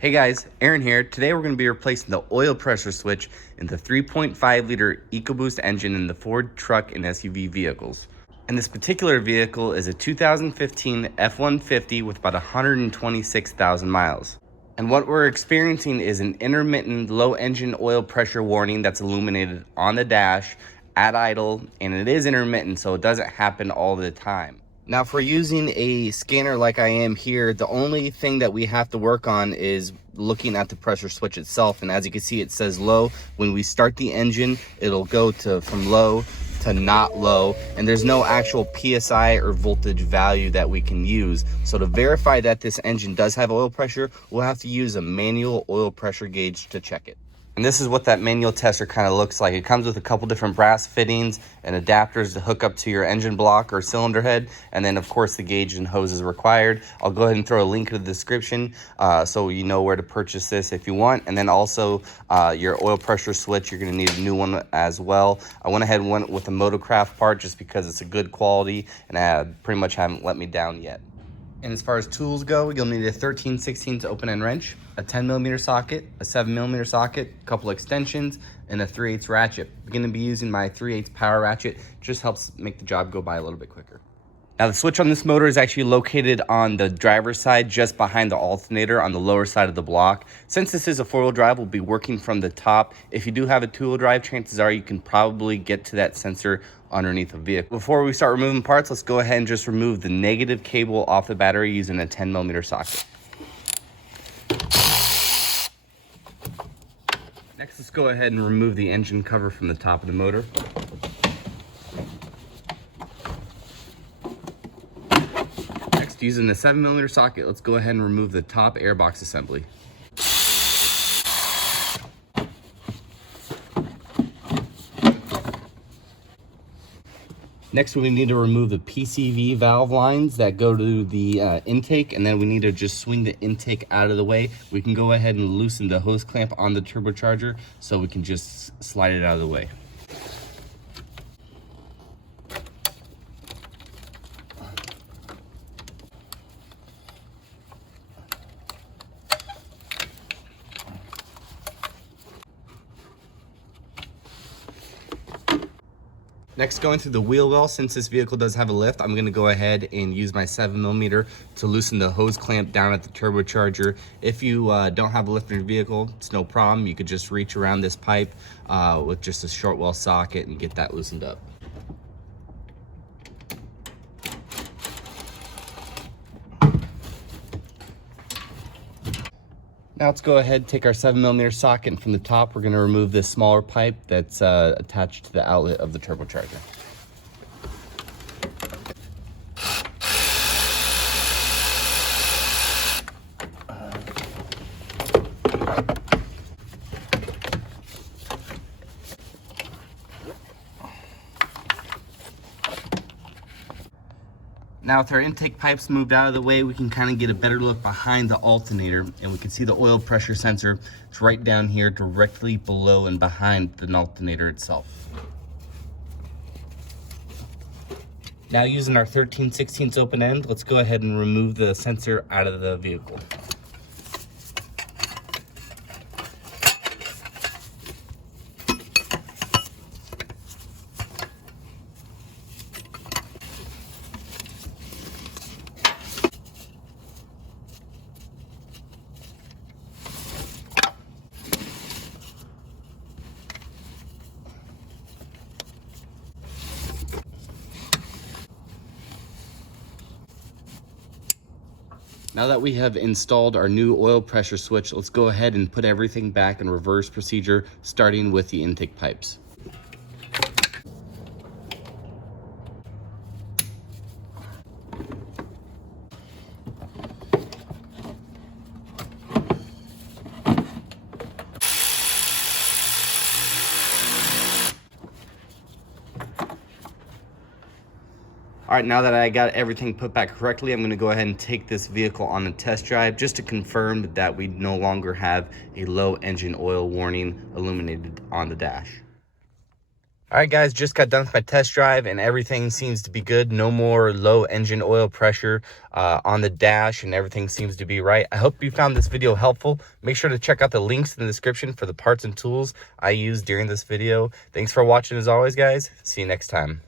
Hey guys, Aaron here. Today we're going to be replacing the oil pressure switch in the 3.5 liter EcoBoost engine in the Ford truck and SUV vehicles. And this particular vehicle is a 2015 F-150 with about 126,000 miles. And what we're experiencing is an intermittent low engine oil pressure warning that's illuminated on the dash at idle, and it is intermittent, so it doesn't happen all the time. Now, if we're using a scanner like I am here, the only thing that we have to work on is looking at the pressure switch itself. And as you can see, it says low. When we start the engine, it'll go from low to not low, and there's no actual PSI or voltage value that we can use. So to verify that this engine does have oil pressure, we'll have to use a manual oil pressure gauge to check it. And this is what that manual tester kind of looks like. It comes with a couple different brass fittings and adapters to hook up to your engine block or cylinder head. And then of course the gauge and hose is required. I'll go ahead and throw a link in the description so you know where to purchase this if you want. And then also your oil pressure switch, you're gonna need a new one as well. I went ahead and went with a Motorcraft part just because it's a good quality and I pretty much haven't let me down yet. And as far as tools go, you'll need a 13/16 open end wrench, a 10mm socket, a 7mm socket, a couple extensions, and a 3/8 ratchet. I'm gonna be using my 3/8 power ratchet, just helps make the job go by a little bit quicker. Now the switch on this motor is actually located on the driver's side, just behind the alternator on the lower side of the block. Since this is a 4-wheel drive, we'll be working from the top. If you do have a 2-wheel drive, chances are you can probably get to that sensor underneath the vehicle. Before we start removing parts, let's go ahead and just remove the negative cable off the battery using a 10mm socket. Next, let's go ahead and remove the engine cover from the top of the motor. Next, using the 7mm socket, let's go ahead and remove the top airbox assembly. Next, we need to remove the PCV valve lines that go to the intake, and then we need to just swing the intake out of the way. We can go ahead and loosen the hose clamp on the turbocharger so we can just slide it out of the way. Next, going through the wheel well, since this vehicle does have a lift, I'm gonna go ahead and use my 7mm to loosen the hose clamp down at the turbocharger. If you don't have a lift in your vehicle, it's no problem. You could just reach around this pipe with just a short well socket and get that loosened up. Now let's go ahead, take our 7mm socket, and from the top, we're gonna remove this smaller pipe that's attached to the outlet of the turbocharger. Now with our intake pipes moved out of the way, we can kind of get a better look behind the alternator, and we can see the oil pressure sensor. It's right down here directly below and behind the alternator itself. Now using our 13/16 open end, let's go ahead and remove the sensor out of the vehicle. Now that we have installed our new oil pressure switch, let's go ahead and put everything back in reverse procedure, starting with the intake pipes. All right, now that I got everything put back correctly, I'm gonna go ahead and take this vehicle on a test drive just to confirm that we no longer have a low engine oil warning illuminated on the dash. All right, guys, just got done with my test drive and everything seems to be good. No more low engine oil pressure on the dash, and everything seems to be right. I hope you found this video helpful. Make sure to check out the links in the description for the parts and tools I used during this video. Thanks for watching as always, guys. See you next time.